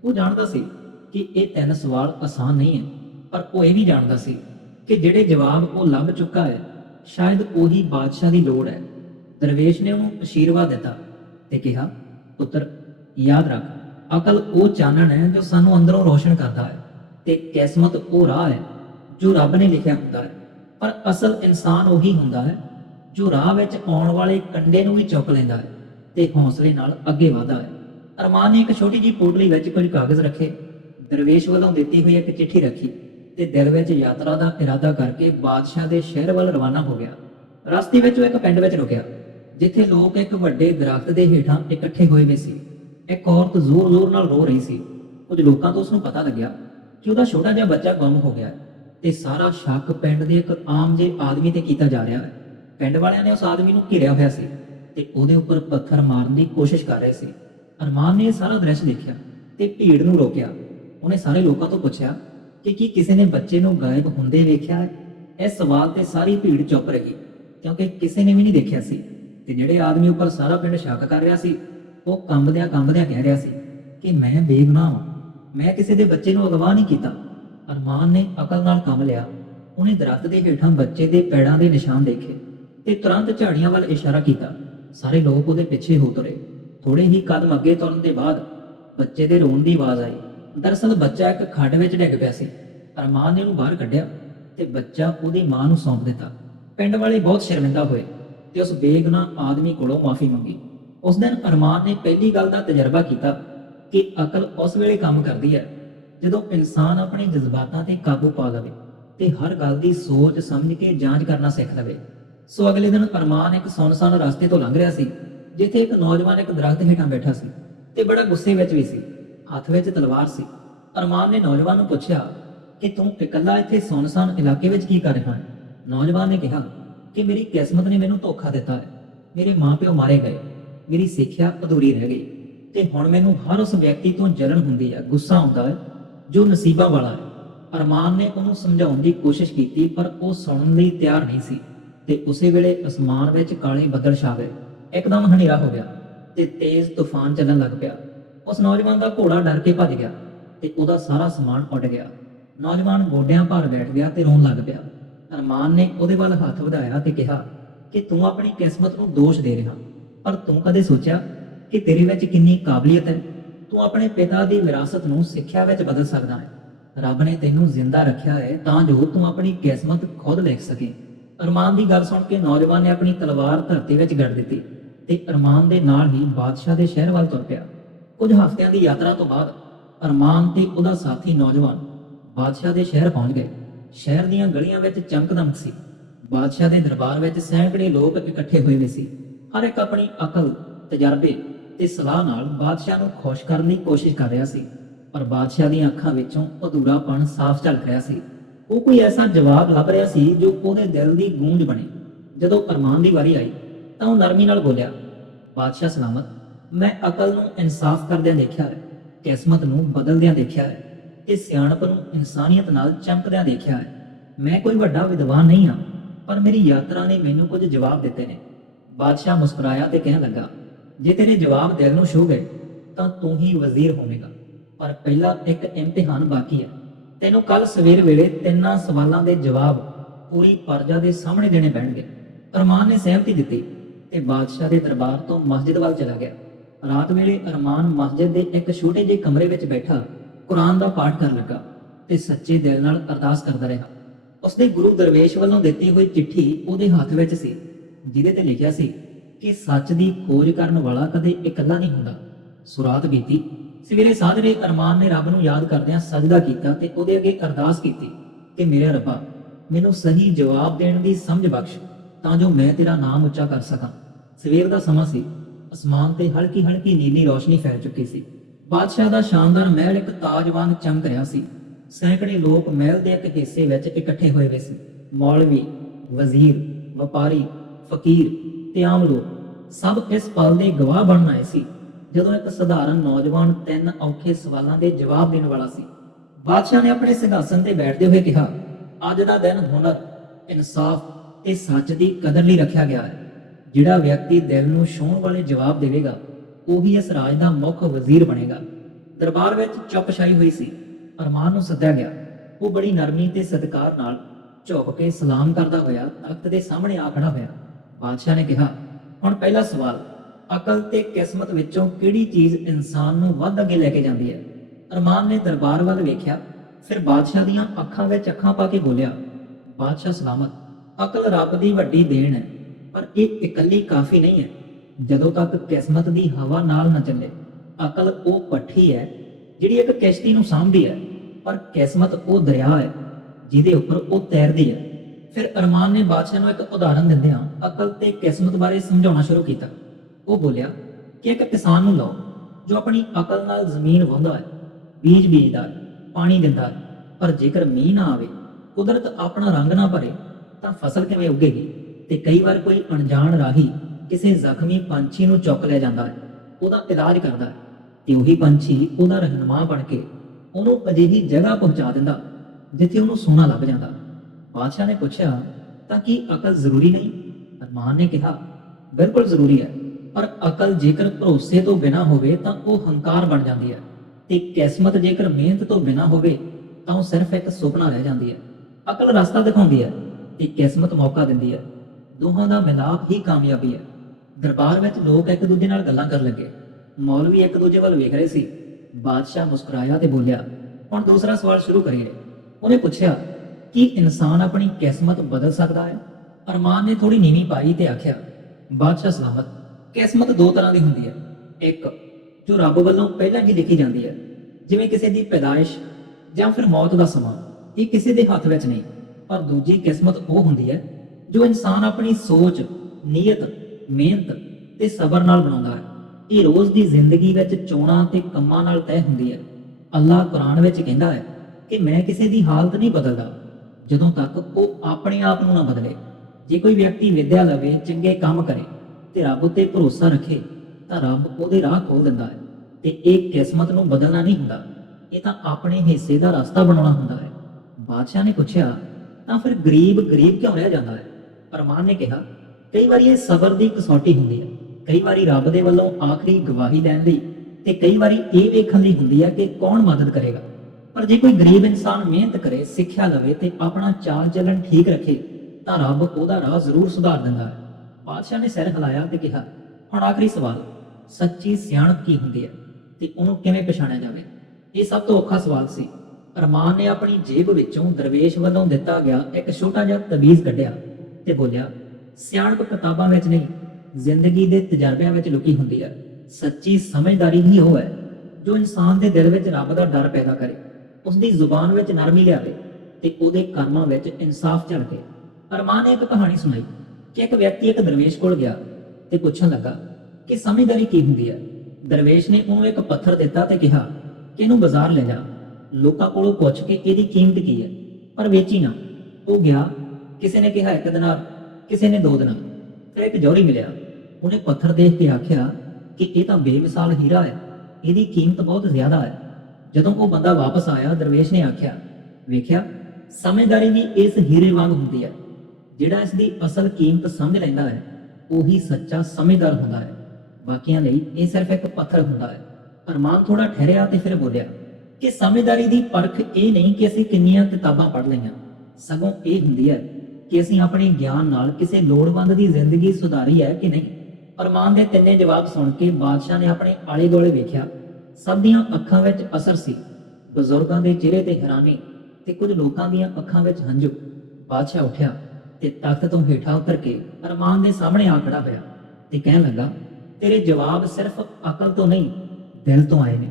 ਉਹ ਜਾਣਦਾ ਸੀ ਕਿ ਇਹ ਤਿੰਨ ਸਵਾਲ ਆਸਾਨ ਨਹੀਂ ਹੈ। ਪਰ ਉਹ ਇਹ ਵੀ ਜਾਣਦਾ ਸੀ ਕਿ ਜਿਹੜੇ ਜਵਾਬ ਉਹ ਲੱਭ ਚੁੱਕਾ ਹੈ, ਸ਼ਾਇਦ ਉਹੀ ਬਾਦਸ਼ਾਹ ਦੀ ਲੋੜ ਹੈ। ਦਰਵੇਸ਼ ਨੇ ਉਹਨੂੰ ਅਸ਼ੀਰਵਾਦ ਦਿੱਤਾ ਤੇ ਕਿਹਾ, ਪੁੱਤਰ, ਯਾਦ ਰੱਖ, ਅਕਲ ਉਹ ਚਾਨਣ ਹੈ ਜੋ ਸਾਨੂੰ ਅੰਦਰੋਂ ਰੋਸ਼ਨ ਕਰਦਾ ਹੈ ਤੇ ਕਿਸਮਤ ਉਹ ਰਾਹ ਹੈ ਜੋ ਰੱਬ ਨੇ ਲਿਖਿਆ ਹੁੰਦਾ ਹੈ। ਪਰ ਅਸਲ ਇਨਸਾਨ ਉਹੀ ਹੁੰਦਾ ਹੈ ਜੋ ਰਾਹ ਵਿੱਚ ਆਉਣ ਵਾਲੇ ਕੰਡੇ ਨੂੰ ਵੀ ਚੁੱਕ ਲੈਂਦਾ ਹੈ ਤੇ ਹੌਸਲੇ ਨਾਲ ਅੱਗੇ ਵਧਦਾ ਹੈ। ਅਰਮਾਨ ਨੇ ਇੱਕ ਛੋਟੀ ਜਿਹੀ ਪੋਟਲੀ ਵਿੱਚ ਕੁਝ ਕਾਗਜ਼ ਰੱਖੇ। ਦਰਵੇਸ਼ ਵੱਲੋਂ ਦਿੱਤੀ ਹੋਈ ਇੱਕ ਚਿੱਠੀ ਰੱਖੀ। ਤੇ ਦਿਲ ਵਿੱਚ ਯਾਤਰਾ ਦਾ ਇਰਾਦਾ ਕਰਕੇ ਬਾਦਸ਼ਾਹ ਦੇ ਸ਼ਹਿਰ ਵੱਲ ਰਵਾਨਾ ਹੋ ਗਿਆ। ਰਸਤੇ ਵਿੱਚ ਉਹ ਇੱਕ ਪਿੰਡ ਵਿੱਚ ਰੁਕਿਆ, ਜਿੱਥੇ ਲੋਕ ਇੱਕ ਵੱਡੇ ਦਰਖਤ ਦੇ ਹੇਠਾਂ ਇਕੱਠੇ ਹੋਏ ਹੋਏ ਸੀ। ਇੱਕ ਔਰਤ ਜ਼ੋਰ-ਜ਼ੋਰ ਨਾਲ ਰੋ ਰਹੀ ਸੀ। ਕੁਝ ਲੋਕਾਂ ਤੋਂ ਉਸ ਨੂੰ ਪਤਾ ਲੱਗਿਆ ਕਿ ਉਹਦਾ ਛੋਟਾ ਜਿਹਾ ਬੱਚਾ ਗੁੰਮ ਹੋ ਗਿਆ ਤੇ ਸਾਰਾ ਸ਼ੱਕ ਪਿੰਡ ਦੇ ਇੱਕ ਆਮ ਜਿਹੇ ਆਦਮੀ ਤੇ ਕੀਤਾ ਜਾ ਰਿਹਾ ਹੈ। ਪਿੰਡ ਵਾਲਿਆਂ ਨੇ ਉਸ ਆਦਮੀ ਨੂੰ ਘੇਰਿਆ ਹੋਇਆ ਸੀ ਤੇ ਉਹਦੇ ਉੱਪਰ ਪੱਥਰ ਮਾਰਨ ਦੀ ਕੋਸ਼ਿਸ਼ ਕਰ ਰਹੇ ਸੀ। ਅਰਮਾਨ ਨੇ ਇਹ ਸਾਰਾ ਦ੍ਰਿਸ਼ ਦੇਖਿਆ ਤੇ ਭੀੜ ਨੂੰ ਰੋਕਿਆ। ਉਹਨੇ ਸਾਰੇ ਲੋਕਾਂ ਤੋਂ ਪੁੱਛਿਆ ਕਿ ਕੀ ਕਿਸੇ ਨੇ ਬੱਚੇ ਨੂੰ ਗਾਇਬ ਹੁੰਦੇ ਵੇਖਿਆ? ਹੈ ਇਸ ਸਵਾਲ ਤੇ ਸਾਰੀ ਭੀੜ ਚੁੱਪ ਰਹੀ, ਕਿਉਂਕਿ ਕਿਸੇ ਨੇ ਵੀ ਨਹੀਂ ਦੇਖਿਆ ਸੀ। ਤੇ ਜਿਹੜੇ ਆਦਮੀ ਉੱਪਰ ਸਾਰਾ ਪਿੰਡ ਸ਼ੱਕ ਕਰ ਰਿਹਾ ਸੀ, ਉਹ ਕੰਬਦਿਆਂ ਕੰਬਦਿਆਂ ਕਹਿ ਰਿਹਾ ਸੀ ਕਿ ਮੈਂ ਬੇਗੁਨਾਹ ਹਾਂ, ਮੈਂ ਕਿਸੇ ਦੇ ਬੱਚੇ ਨੂੰ ਅਗਵਾ ਨਹੀਂ ਕੀਤਾ। ਅਰਮਾਨ ਨੇ ਅਕਲ ਨਾਲ ਕੰਮ ਲਿਆ। ਉਹਨੇ ਦਰਖਤ ਦੇ ਹੇਠਾਂ ਬੱਚੇ ਦੇ ਪੈੜਾਂ ਦੇ ਨਿਸ਼ਾਨ ਦੇਖੇ ਤੇ ਤੁਰੰਤ ਝਾੜੀਆਂ ਵੱਲ ਇਸ਼ਾਰਾ ਕੀਤਾ। ਸਾਰੇ ਲੋਕ ਉਹਦੇ ਪਿੱਛੇ ਹੋ ਤੁਰੇ। ਥੋੜੇ ਹੀ ਕਦਮ ਅੱਗੇ ਤੁਰਨ ਦੇ ਬਾਅਦ ਬੱਚੇ ਦੇ ਰੋਣ ਦੀ ਆਵਾਜ਼ ਆਈ। ਦਰਅਸਲ ਬੱਚਾ ਇੱਕ ਖੱਡ ਵਿੱਚ ਡਿੱਗ ਪਿਆ ਸੀ ਅਰਮਾਨ ਨੇ ਉਹਨੂੰ ਬਾਹਰ ਕੱਢਿਆ ਤੇ ਬੱਚਾ ਉਹਦੀ ਮਾਂ ਨੂੰ ਸੌਂਪ ਦਿੱਤਾ। ਪਿੰਡ ਵਾਲੇ ਬਹੁਤ ਸ਼ਰਮਿੰਦਾ ਹੋਏ ਤੇ ਉਸ ਬੇਗੁਨਾਹ ਆਦਮੀ ਕੋਲੋਂ ਮਾਫੀ ਮੰਗੀ। ਉਸ ਦਿਨ ਅਰਮਾਨ ਨੇ ਪਹਿਲੀ ਗੱਲ ਦਾ ਤਜਰਬਾ ਕੀਤਾ ਕਿ ਅਕਲ ਉਸ ਵੇਲੇ ਕੰਮ ਕਰਦੀ ਹੈ, ਜਦੋਂ ਇਨਸਾਨ ਆਪਣੇ ਜਜ਼ਬਾਤਾਂ ਤੇ ਕਾਬੂ ਪਾ ਲਵੇ ਤੇ ਹਰ ਗੱਲ ਦੀ ਸੋਚ ਸਮਝ ਕੇ ਜਾਂਚ ਕਰਨਾ ਸਿੱਖ ਲਵੇ। ਸੋ ਅਗਲੇ ਦਿਨ ਅਰਮਾਨ ਇੱਕ ਸੁੰਨਸਾਨ ਰਸਤੇ ਤੋਂ ਲੰਘ ਰਿਹਾ ਸੀ, ਜਿੱਥੇ ਇੱਕ ਨੌਜਵਾਨ ਇੱਕ ਦਰਖਤ ਹੇਠਾਂ ਬੈਠਾ ਸੀ ਤੇ ਬੜਾ ਗੁੱਸੇ ਵਿੱਚ ਵੀ ਸੀ। ਹੱਥ ਵਿੱਚ ਤਲਵਾਰ ਸੀ। ਅਰਮਾਨ ਨੇ ਨੌਜਵਾਨ ਨੂੰ ਪੁੱਛਿਆ ਕਿ ਤੂੰ ਇਕੱਲਾ ਇੱਥੇ ਸੁੰਨਸਾਨ ਇਲਾਕੇ ਵਿੱਚ ਕੀ ਕਰ ਰਿਹਾ ਹੈ? ਨੌਜਵਾਨ ਨੇ ਕਿਹਾ ਕਿ ਮੇਰੀ ਕਿਸਮਤ ਨੇ ਮੈਨੂੰ ਧੋਖਾ ਦਿੱਤਾ ਹੈ। ਮੇਰੇ ਮਾਪਿਓ ਮਾਰੇ ਗਏ। ਮੇਰੀ ਸਿੱਖਿਆ ਅਧੂਰੀ ਰਹਿ ਗਈ। ਤੇ ਹੁਣ ਮੈਨੂੰ ਹਰ ਉਸ ਵਿਅਕਤੀ ਤੋਂ ਜਲਨ ਹੁੰਦੀ ਹੈ, ਗੁੱਸਾ ਆਉਂਦਾ ਹੈ, ਜੋ ਨਸੀਬਾਂ ਵਾਲਾ ਹੈ। ਅਰਮਾਨ ਨੇ ਉਹਨੂੰ ਸਮਝਾਉਣ ਦੀ ਕੋਸ਼ਿਸ਼ ਕੀਤੀ, ਪਰ ਉਹ ਸੁਣਨ ਲਈ ਤਿਆਰ ਨਹੀਂ ਸੀ ਤੇ ਉਸੇ ਵੇਲੇ ਅਸਮਾਨ ਵਿੱਚ ਕਾਲੇ ਬੱਦਲ ਛਾ ਗਏ। ਇੱਕਦਮ ਹਨੇਰਾ ਹੋ ਗਿਆ ਤੇ ਤੇਜ਼ ਤੂਫਾਨ ਚੱਲਣ ਲੱਗ ਪਿਆ। ਉਸ ਨੌਜਵਾਨ ਦਾ ਘੋੜਾ ਡਰ ਕੇ ਭੱਜ ਗਿਆ ਤੇ ਉਹਦਾ ਸਾਰਾ ਸਮਾਨ ਉੱਡ ਗਿਆ। ਨੌਜਵਾਨ ਗੋਡਿਆਂ ਭਾਰ ਬੈਠ ਗਿਆ ਤੇ ਰੋਣ ਲੱਗ ਪਿਆ। ਅਰਮਾਨ ਨੇ ਉਹਦੇ ਵੱਲ ਹੱਥ ਵਧਾਇਆ ਤੇ ਕਿਹਾ ਕਿ ਤੂੰ ਆਪਣੀ ਕਿਸਮਤ ਨੂੰ ਦੋਸ਼ ਦੇ ਰਿਹਾ, ਪਰ ਤੂੰ ਕਦੇ ਸੋਚਿਆ ਕਿ ਤੇਰੇ ਵਿੱਚ ਕਿੰਨੀ ਕਾਬਲੀਅਤ ਹੈ? ਤੂੰ ਆਪਣੇ ਪਿਤਾ ਦੀ ਵਿਰਾਸਤ ਨੂੰ ਸਿੱਖਿਆ ਵਿੱਚ ਬਦਲ ਸਕਦਾ ਹੈ। ਰੱਬ ਨੇ ਤੈਨੂੰ ਜ਼ਿੰਦਾ ਰੱਖਿਆ ਹੈ ਤਾਂ ਜੋ ਤੂੰ ਆਪਣੀ ਕਿਸਮਤ ਖੁਦ ਲਿਖ ਸਕੇ। ਅਰਮਾਨ ਦੀ ਗੱਲ ਸੁਣ ਕੇ ਨੌਜਵਾਨ ਨੇ ਆਪਣੀ ਤਲਵਾਰ ਧਰਤੀ ਵਿੱਚ ਗੱਡ ਦਿੱਤੀ ਤੇ ਅਰਮਾਨ ਦੇ ਨਾਲ ਹੀ ਬਾਦਸ਼ਾਹ ਦੇ ਸ਼ਹਿਰ ਵੱਲ ਤੁਰ ਪਿਆ। ਕੁਝ ਹਫ਼ਤਿਆਂ ਦੀ ਯਾਤਰਾ ਤੋਂ ਬਾਅਦ ਅਰਮਾਨ ਤੇ ਉਹਦਾ ਸਾਥੀ ਨੌਜਵਾਨ ਬਾਦਸ਼ਾਹ ਦੇ ਸ਼ਹਿਰ ਪਹੁੰਚ ਗਏ। ਸ਼ਹਿਰ ਦੀਆਂ ਗਲੀਆਂ ਵਿੱਚ ਚਮਕਦਮਕ ਸੀ। ਬਾਦਸ਼ਾਹ ਦੇ ਦਰਬਾਰ ਵਿੱਚ ਸੈਂਕੜੇ ਲੋਕ ਇਕੱਠੇ ਹੋਏ ਹੋਏ ਸੀ। ਹਰ ਇੱਕ ਆਪਣੀ ਅਕਲ, ਤਜਰਬੇ ਤੇ ਸਲਾਹ ਨਾਲ ਬਾਦਸ਼ਾਹ ਨੂੰ ਖੁਸ਼ ਕਰਨ ਦੀ ਕੋਸ਼ਿਸ਼ ਕਰ ਰਿਹਾ ਸੀ। ਪਰ ਬਾਦਸ਼ਾਹ ਦੀਆਂ ਅੱਖਾਂ ਵਿੱਚੋਂ ਅਧੂਰਾਪਣ ਸਾਫ਼ ਝਲਕ ਰਿਹਾ ਸੀ। ਉਹ ਕੋਈ ਐਸਾ ਜਵਾਬ ਲੱਭ ਰਿਹਾ ਸੀ ਜੋ ਉਹਦੇ ਦਿਲ ਦੀ ਗੂੰਜ ਬਣੇ। ਜਦੋਂ ਅਰਮਾਨ ਦੀ ਵਾਰੀ ਆਈ ਤਾਂ ਉਹ ਨਰਮੀ ਨਾਲ ਬੋਲਿਆ, ਬਾਦਸ਼ਾਹ ਸਲਾਮਤ। ਮੈਂ ਅਕਲ ਨੂੰ ਇਨਸਾਫ ਕਰਦਿਆਂ ਦੇਖਿਆ ਹੈ, ਕਿਸਮਤ ਨੂੰ ਬਦਲਦਿਆਂ ਦੇਖਿਆ ਹੈ ਤੇ ਸਿਆਣਪ ਨੂੰ ਇਨਸਾਨੀਅਤ ਨਾਲ ਚਮਕਦਿਆਂ ਦੇਖਿਆ ਹੈ। ਮੈਂ ਕੋਈ ਵੱਡਾ ਵਿਦਵਾਨ ਨਹੀਂ ਹਾਂ, ਪਰ ਮੇਰੀ ਯਾਤਰਾ ਨੇ ਮੈਨੂੰ ਕੁਝ ਜਵਾਬ ਦਿੱਤੇ ਨੇ। ਬਾਦਸ਼ਾਹ ਮੁਸਕਰਾਇਆ ਤੇ ਕਹਿਣ ਲੱਗਾ, ਜੇ ਤੇਰੇ ਜਵਾਬ ਦਿਲ ਨੂੰ ਛੂ ਗਏ, ਤਾਂ ਤੂੰ ਹੀ ਵਜ਼ੀਰ ਹੋਵੇਂਗਾ। ਪਰ ਪਹਿਲਾ ਇੱਕ ਇਮਤਿਹਾਨ ਬਾਕੀ ਹੈ। ਤੈਨੂੰ ਕੱਲ ਸਵੇਰ ਵੇਲੇ ਤਿੰਨਾਂ ਸਵਾਲਾਂ ਦੇ ਜਵਾਬ ਪੂਰੀ ਪਰਜਾ ਦੇ ਸਾਹਮਣੇ ਦੇਣੇ ਪੈਣਗੇ। ਅਰਮਾਨ ਨੇ ਸਹਿਮਤੀ ਦਿੱਤੀ ਤੇ ਬਾਦਸ਼ਾਹ ਦੇ ਦਰਬਾਰ ਤੋਂ ਮਸਜਿਦ ਵੱਲ ਚਲਾ ਗਿਆ। ਰਾਤ ਵੇਲੇ ਅਰਮਾਨ ਮਸਜਿਦ ਦੇ ਇੱਕ ਛੋਟੇ ਜਿਹੇ ਕਮਰੇ ਵਿੱਚ ਬੈਠਾ ਕੁਰਾਨ ਦਾ ਪਾਠ ਕਰਨ ਲੱਗਾ ਤੇ ਸੱਚੇ ਦਿਲ ਨਾਲ ਅਰਦਾਸ ਕਰਦਾ ਰਿਹਾ। ਉਸਦੇ ਗੁਰੂ ਦਰਵੇਸ਼ ਵੱਲੋਂ ਦਿੱਤੀ ਹੋਈ ਚਿੱਠੀ ਉਹਦੇ ਹੱਥ ਵਿੱਚ ਸੀ, ਜਿਹਦੇ ਤੇ ਲਿਖਿਆ ਸੀ ਕਿ ਸੱਚ ਦੀ ਖੋਜ ਕਰਨ ਵਾਲਾ ਕਦੇ ਇਕੱਲਾ ਨਹੀਂ ਹੁੰਦਾ। ਸੁਰਾਤ ਬੀਤੀ। ਸਵੇਰੇ ਸਾਜਰੇ ਅਰਮਾਨ ਨੇ ਰੱਬ ਨੂੰ ਯਾਦ ਕਰਦਿਆਂ ਸਜਦਾ ਕੀਤਾ ਤੇ ਉਹਦੇ ਅੱਗੇ ਅਰਦਾਸ ਕੀਤੀ ਕਿ, ਮੇਰਾ ਰੱਬਾ, ਮੈਨੂੰ ਸਹੀ ਜਵਾਬ ਦੇਣ ਦੀ ਸਮਝ ਬਖਸ਼ ਤਾਂ ਜੋ ਮੈਂ ਤੇਰਾ ਨਾਮ ਉੱਚਾ ਕਰ ਸਕਾਂ। ਸਵੇਰ ਦਾ ਸਮਾਂ ਸੀ। ਅਸਮਾਨ ਤੇ ਹਲਕੀ ਹਲਕੀ ਨੀਲੀ ਰੋਸ਼ਨੀ ਫੈਲ ਚੁੱਕੀ ਸੀ। ਬਾਦਸ਼ਾਹ ਦਾ ਸ਼ਾਨਦਾਰ ਮਹਿਲ ਇੱਕ ਤਾਜ ਵਾਂਗ ਚਮਕ ਰਿਹਾ ਸੀ। ਸੈਂਕੜੇ ਲੋਕ ਮਹਿਲ ਦੇ ਇੱਕ ਹਿੱਸੇ ਵਿੱਚ ਇਕੱਠੇ ਹੋਏ ਹੋਏ ਸੀ। ਮੌਲਵੀ, ਵਜ਼ੀਰ, ਵਪਾਰੀ, ਫਕੀਰ ਤੇ ਆਮ ਲੋਕ ਸਭ ਇਸ ਪਲ ਦੇ ਗਵਾਹ ਬਣਨ ਆਏ ਸੀ, ਜਦੋਂ ਇੱਕ ਸਧਾਰਨ ਨੌਜਵਾਨ ਤਿੰਨ ਔਖੇ ਸਵਾਲਾਂ ਦੇ ਜਵਾਬ ਦੇਣ ਵਾਲਾ ਸੀ। ਬਾਦਸ਼ਾਹ ਨੇ ਆਪਣੇ ਸਿੰਘਾਸਨ ਤੇ ਬੈਠਦੇ ਹੋਏ ਕਿਹਾ, ਅੱਜ ਦਾ ਦਿਨ ਹੁਨਰ, ਇਨਸਾਫ ਤੇ ਸੱਚ ਦੀ ਕਦਰ ਲਈ ਰੱਖਿਆ ਗਿਆ ਹੈ। ਜਿਹੜਾ ਵਿਅਕਤੀ ਦਿਲ ਨੂੰ ਛੂਹਣ ਵਾਲੇ ਜਵਾਬ ਦੇਵੇਗਾ, ਉਹੀ ਇਸ ਰਾਜ ਦਾ ਮੁੱਖ ਵਜ਼ੀਰ ਬਣੇਗਾ। ਦਰਬਾਰ ਵਿੱਚ ਚੁੱਪ ਛਾਈ ਹੋਈ ਸੀ। ਅਰਮਾਨ ਨੂੰ ਸੱਦਿਆ ਗਿਆ। ਉਹ ਬੜੀ ਨਰਮੀ ਤੇ ਸਤਿਕਾਰ ਨਾਲ ਝੁਕ ਕੇ ਸਲਾਮ ਕਰਦਾ ਹੋਇਆ ਤਖਤ ਦੇ ਸਾਹਮਣੇ ਆ ਖੜਾ ਹੋਇਆ। ਬਾਦਸ਼ਾਹ ਨੇ ਕਿਹਾ, ਹੁਣ ਪਹਿਲਾ ਸਵਾਲ, ਅਕਲ ਤੇ ਕਿਸਮਤ ਵਿੱਚੋਂ ਕਿਹੜੀ ਚੀਜ਼ ਇਨਸਾਨ ਨੂੰ ਵੱਧ ਅੱਗੇ ਲੈ ਕੇ ਜਾਂਦੀ ਹੈ? ਅਰਮਾਨ ਨੇ ਦਰਬਾਰ ਵੱਲ ਵੇਖਿਆ। ਫਿਰ ਬਾਦਸ਼ਾਹ ਦੀਆਂ ਅੱਖਾਂ ਵਿੱਚ ਅੱਖਾਂ ਪਾ ਕੇ ਬੋਲਿਆ, ਬਾਦਸ਼ਾਹ ਸਲਾਮਤ, ਅਕਲ ਰੱਬ ਦੀ ਵੱਡੀ ਦੇਣ ਹੈ। ਪਰ ਇਹ ਇਕੱਲੀ ਕਾਫੀ ਨਹੀਂ ਹੈ। ਜਦੋਂ ਤੱਕ ਕਿਸਮਤ ਦੀ ਹਵਾ ਨਾਲ ਨਾ ਚੱਲੇ, ਅਕਲ ਉਹ ਪੱਠੀ ਹੈ ਜਿਹੜੀ ਇੱਕ ਕਿਸ਼ਤੀ ਨੂੰ ਸਾਂਭਦੀ ਹੈ, ਪਰ ਕਿਸਮਤ ਉਹ ਦਰਿਆ ਹੈ ਜਿਹਦੇ ਉੱਪਰ ਉਹ ਤੈਰਦੀ ਹੈ। ਫਿਰ ਅਰਮਾਨ ਨੇ ਬਾਦਸ਼ਾਹ ਨੂੰ ਇੱਕ ਉਦਾਹਰਨ ਦਿੰਦਿਆਂ ਅਕਲ ਤੇ ਕਿਸਮਤ ਬਾਰੇ ਸਮਝਾਉਣਾ ਸ਼ੁਰੂ ਕੀਤਾ। ਉਹ ਬੋਲਿਆ, ਕਿ ਇੱਕ ਕਿਸਾਨ ਨੂੰ ਲਓ, ਜੋ ਆਪਣੀ ਅਕਲ ਨਾਲ ਜ਼ਮੀਨ ਵਾਹੁੰਦਾ ਹੈ, ਬੀਜ ਬੀਜਦਾ ਹੈ, ਪਾਣੀ ਦਿੰਦਾ ਹੈ, ਪਰ ਜੇਕਰ ਮੀਂਹ ਨਾ ਆਵੇ, ਕੁਦਰਤ ਆਪਣਾ ਰੰਗ ਨਾ ਭਰੇ, ਤਾਂ ਫਸਲ ਕਿਵੇਂ ਉੱਗੇਗੀ? ਤੇ ਕਈ ਵਾਰ ਕੋਈ ਅਣਜਾਣ ਰਾਹੀ ਕਿਸੇ ਜ਼ਖਮੀ ਪੰਛੀ ਨੂੰ ਚੁੱਕ ਲੈ ਜਾਂਦਾ ਹੈ, ਉਹਦਾ ਇਲਾਜ ਕਰਦਾ ਹੈ ਤੇ ਉਹੀ ਪੰਛੀ ਉਹਦਾ ਰਹਿਨੁਮਾ ਬਣ ਕੇ ਉਹਨੂੰ ਅਜਿਹੀ ਜਗ੍ਹਾ ਪਹੁੰਚਾ ਦਿੰਦਾ ਜਿੱਥੇ ਉਹਨੂੰ ਸੋਨਾ ਲੱਭ ਜਾਂਦਾ। ਬਾਦਸ਼ਾਹ ਨੇ ਪੁੱਛਿਆ, ਤਾਂ ਕੀ ਅਕਲ ਜ਼ਰੂਰੀ ਨਹੀਂ? ਅਰਮਾਨ ਨੇ ਕਿਹਾ, ਬਿਲਕੁਲ ਜ਼ਰੂਰੀ ਹੈ, ਪਰ ਅਕਲ ਜੇਕਰ ਭਰੋਸੇ ਤੋਂ ਬਿਨਾ ਹੋਵੇ ਤਾਂ ਉਹ ਹੰਕਾਰ ਬਣ ਜਾਂਦੀ ਹੈ ਤੇ ਕਿਸਮਤ ਜੇਕਰ ਮਿਹਨਤ ਤੋਂ ਬਿਨਾ ਹੋਵੇ ਤਾਂ ਉਹ ਸਿਰਫ ਇੱਕ ਸੁਪਨਾ ਰਹਿ ਜਾਂਦੀ ਹੈ। ਅਕਲ ਰਸਤਾ ਦਿਖਾਉਂਦੀ ਹੈ ਤੇ ਕਿਸਮਤ ਮੌਕਾ ਦਿੰਦੀ ਹੈ। ਦੋਹਾਂ ਦਾ ਮਿਲਾਪ ਹੀ ਕਾਮਯਾਬੀ ਹੈ। ਦਰਬਾਰ ਵਿੱਚ ਲੋਕ ਇੱਕ ਦੂਜੇ ਨਾਲ ਗੱਲਾਂ ਕਰਨ ਲੱਗੇ। ਮੌਲਵੀ ਇੱਕ ਦੂਜੇ ਵੱਲ ਵੇਖ ਰਹੇ ਸੀ। ਬਾਦਸ਼ਾਹ ਮੁਸਕਰਾਇਆ ਤੇ ਬੋਲਿਆ, ਹੁਣ ਦੂਸਰਾ ਸਵਾਲ ਸ਼ੁਰੂ ਕਰੀਏ। ਉਹਨੇ ਪੁੱਛਿਆ, ਕੀ ਇਨਸਾਨ ਆਪਣੀ ਕਿਸਮਤ ਬਦਲ ਸਕਦਾ ਹੈ? ਅਰਮਾਨ ਨੇ ਥੋੜੀ ਨੀਵੀਂ ਪਾਈ ਤੇ ਆਖਿਆ, ਬਾਦਸ਼ਾਹ ਸਲਾਮਤ, ਕਿਸਮਤ ਦੋ ਤਰ੍ਹਾਂ ਦੀ ਹੁੰਦੀ ਹੈ। ਇੱਕ, ਜੋ ਰੱਬ ਵੱਲੋਂ ਪਹਿਲਾਂ ਹੀ ਲਿਖੀ ਜਾਂਦੀ ਹੈ, ਜਿਵੇਂ ਕਿਸੇ ਦੀ ਪੈਦਾਇਸ਼ ਜਾਂ ਫਿਰ ਮੌਤ ਦਾ ਸਮਾਂ। ਇਹ ਕਿਸੇ ਦੇ ਹੱਥ ਵਿੱਚ ਨਹੀਂ, ਪਰ ਦੂਜੀ ਕਿਸਮਤ ਉਹ ਹੁੰਦੀ ਹੈ ਜੋ ਇਨਸਾਨ ਆਪਣੀ ਸੋਚ, ਨੀਅਤ, ਮਿਹਨਤ ਤੇ ਸਬਰ ਨਾਲ ਬਣਾਉਂਦਾ ਹੈ, ਇਹ ਰੋਜ਼ ਦੀ ਜ਼ਿੰਦਗੀ ਵਿੱਚ ਚੋਣਾਂ ਤੇ ਕੰਮਾਂ ਨਾਲ ਤੈਅ ਹੁੰਦੀ ਹੈ। ਅੱਲਾਹ ਕੁਰਾਨ ਵਿੱਚ ਕਹਿੰਦਾ ਹੈ ਕਿ ਮੈਂ ਕਿਸੇ ਦੀ ਹਾਲਤ ਨਹੀਂ ਬਦਲਦਾ ਜਦੋਂ ਤੱਕ ਉਹ ਆਪਣੇ ਆਪ ਨੂੰ ਨਾ ਬਦਲੇ। ਜੇ ਕੋਈ ਵਿਅਕਤੀ ਵਿਦਿਆ ਲਵੇ, ਚੰਗੇ ਕੰਮ ਕਰੇ ਤੇ ਰੱਬ ਉੱਤੇ ਭਰੋਸਾ ਰੱਖੇ, ਤਾਂ ਰੱਬ ਉਹਦੇ ਰਾਹ ਖੋਲ ਦਿੰਦਾ ਹੈ ਤੇ ਇਹ ਕਿਸਮਤ ਨੂੰ ਬਦਲਣਾ ਨਹੀਂ ਹੁੰਦਾ। ਇਹ ਤਾਂ ਆਪਣੇ ਹਿੱਸੇ ਦਾ ਰਸਤਾ ਬਣਾਉਣਾ ਹੁੰਦਾ ਹੈ। ਬਾਦਸ਼ਾਹ ਨੇ ਪੁੱਛਿਆ, ਤਾਂ ਫਿਰ ਗਰੀਬ ਗਰੀਬ ਕਿਉਂ ਰਹਿ ਜਾਂਦਾ ਹੈ? ਅਰਮਾਨ ਨੇ ਕਿਹਾ, ਕਈ ਵਾਰੀ ਇਹ ਸਬਰ ਦੀ ਕਸੌਟੀ ਹੁੰਦੀ ਹੈ। ਕਈ ਵਾਰੀ ਰੱਬ ਦੇ ਵੱਲੋਂ ਆਖਰੀ ਗਵਾਹੀ ਲੈਣ ਲਈ ਤੇ ਕਈ ਵਾਰੀ ਇਹ ਵੇਖਣ ਲਈ ਹੁੰਦੀ ਹੈ ਕਿ ਕੌਣ ਮਦਦ ਕਰੇਗਾ। ਪਰ ਜੇ ਕੋਈ ਗਰੀਬ ਇਨਸਾਨ ਮਿਹਨਤ ਕਰੇ, ਸਿੱਖਿਆ ਲਵੇ ਤੇ ਆਪਣਾ ਚਾਲ ਚੱਲਣ ਠੀਕ ਰੱਖੇ, ਤਾਂ ਰੱਬ ਉਹਦਾ ਰਾਹ ਜ਼ਰੂਰ ਸੁਧਾਰ ਦਿੰਦਾ ਹੈ। ਬਾਦਸ਼ਾਹ ਨੇ ਸਿਰ ਹਿਲਾਇਆ ਤੇ ਕਿਹਾ, ਹੁਣ ਆਖਰੀ ਸਵਾਲ, ਸੱਚੀ ਸਿਆਣਪ ਕੀ ਹੁੰਦੀ ਹੈ ਤੇ ਉਹਨੂੰ ਕਿਵੇਂ ਪਛਾਣਿਆ ਜਾਵੇ? ਇਹ ਸਭ ਤੋਂ ਔਖਾ ਸਵਾਲ ਸੀ। ਅਰਮਾਨ ਨੇ ਆਪਣੀ ਜੇਬ ਵਿੱਚੋਂ ਦਰਵੇਸ਼ ਵੱਲੋਂ ਦਿੱਤਾ ਗਿਆ ਇੱਕ ਛੋਟਾ ਜਿਹਾ ਤਵੀਜ਼ ਕੱਢਿਆ। ਤੇ ਬੋਲਿਆ, ਸਿਆਣਪ ਕਿਤਾਬਾਂ ਵਿੱਚ ਨਹੀਂ, ਜ਼ਿੰਦਗੀ ਦੇ ਤਜਰਬਿਆਂ ਵਿੱਚ ਲੁਕੀ ਹੁੰਦੀ ਹੈ। ਸੱਚੀ ਸਮਝਦਾਰੀ ਹੀ ਉਹ ਹੈ, ਜੋ ਇਨਸਾਨ ਦੇ ਦਿਲ ਵਿੱਚ ਰੱਬ ਦਾ ਡਰ ਪੈਦਾ ਕਰੇ। ਉਸ ਦੀ ਜ਼ੁਬਾਨ ਵਿੱਚ ਨਰਮੀ ਲਿਆਵੇ ਤੇ ਉਹਦੇ ਕਰਮਾਂ ਵਿੱਚ ਇਨਸਾਫ ਝਲਕੇ। ਅਰਮਾਨ ਨੇ ਇੱਕ ਕਹਾਣੀ ਸੁਣਾਈ, ਕਿ ਇੱਕ ਵਿਅਕਤੀ ਇੱਕ ਦਰਵੇਸ਼ ਕੋਲ ਗਿਆ ਤੇ ਪੁੱਛਣ ਲੱਗਾ ਕਿ ਸਮਝਦਾਰੀ ਕੀ ਹੁੰਦੀ ਹੈ? ਦਰਵੇਸ਼ ਨੇ ਉਹਨੂੰ ਇੱਕ ਪੱਥਰ ਦਿੱਤਾ ਤੇ ਕਿਹਾ ਕਿ ਇਹਨੂੰ ਬਾਜ਼ਾਰ ਲੈ ਜਾ। ਲੋਕਾਂ ਕੋਲੋਂ ਪੁੱਛ ਕੇ ਇਹਦੀ ਕੀਮਤ ਕੀ ਹੈ, ਪਰ ਵੇਚੀ ਨਾ। ਉਹ ਗਿਆ ਕਿਸੇ ਨੇ ਕਿਹਾ ਇੱਕ ਦਿਨਾਰ ਕਿਸੇ ਨੇ ਦੋ ਦਿਨਾਰ ਫਿਰ ਇੱਕ ਜੌਹਰੀ ਮਿਲਿਆ। ਉਹਨੇ ਪੱਥਰ ਦੇਖ ਕੇ ਆਖਿਆ ਕਿ ਇਹ ਤਾਂ ਬੇਮਿਸਾਲ ਹੀਰਾ ਹੈ। ਇਹਦੀ ਕੀਮਤ ਬਹੁਤ ਜ਼ਿਆਦਾ ਹੈ। ਜਦੋਂ ਉਹ ਬੰਦਾ ਵਾਪਸ ਆਇਆ, ਦਰਵੇਸ਼ ਨੇ ਆਖਿਆ, ਵੇਖਿਆ, ਸਮਝਦਾਰੀ ਵੀ ਇਸ ਹੀਰੇ ਵਾਂਗ ਹੁੰਦੀ ਹੈ। ਜਿਹੜਾ ਇਸ ਦੀ ਅਸਲ ਕੀਮਤ ਸਮਝ ਲੈਂਦਾ ਹੈ, ਉਹੀ ਸੱਚਾ ਸਮਝਦਾਰ ਹੁੰਦਾ ਹੈ। ਬਾਕੀਆਂ ਲਈ ਇਹ ਸਿਰਫ ਇੱਕ ਪੱਥਰ ਹੁੰਦਾ ਹੈ। ਅਰਮਾਨ ਥੋੜਾ ਠਹਿਰਿਆ ਤੇ ਫਿਰ ਬੋਲਿਆ, ਕਿ ਸਮਝਦਾਰੀ ਦੀ ਪਰਖ ਇਹ ਨਹੀਂ ਕਿ ਅਸੀਂ ਕਿੰਨੀਆਂ ਕਿਤਾਬਾਂ ਪੜ੍ਹ ਲਈਆਂ। ਸਗੋਂ ਇਹ ਹੁੰਦੀ ਹੈ ਕਿ ਅਸੀਂ ਆਪਣੇ ਗਿਆਨ ਨਾਲ ਕਿਸੇ ਲੋੜਵੰਦ ਦੀ ਜ਼ਿੰਦਗੀ ਸੁਧਾਰੀ ਹੈ ਕਿ ਨਹੀਂ? ਅਰਮਾਨ ਦੇ ਤਿੰਨੇ ਜਵਾਬ ਸੁਣ ਕੇ ਬਾਦਸ਼ਾਹ ਨੇ ਆਪਣੇ ਆਲੇ ਦੁਆਲੇ ਵੇਖਿਆ। ਸਭ ਦੀਆਂ ਅੱਖਾਂ ਵਿੱਚ ਅਸਰ ਸੀ। ਬਜ਼ੁਰਗਾਂ ਦੇ ਚਿਹਰੇ ਤੇ ਹੈਰਾਨੀ ਤੇ ਕੁਝ ਲੋਕਾਂ ਦੀਆਂ ਅੱਖਾਂ ਵਿੱਚ ਹੰਝੂ। ਬਾਦਸ਼ਾਹ ਉੱਠਿਆ ਤੇ ਤਖਤ ਤੋਂ ਹੇਠਾਂ ਉਤਰ ਕੇ ਅਰਮਾਨ ਦੇ ਸਾਹਮਣੇ ਆ ਖੜਾ ਹੋਇਆ ਤੇ ਕਹਿਣ ਲੱਗਾ, ਤੇਰੇ ਜਵਾਬ ਸਿਰਫ ਅਕਲ ਤੋਂ ਨਹੀਂ, ਦਿਲ ਤੋਂ ਆਏ ਨੇ।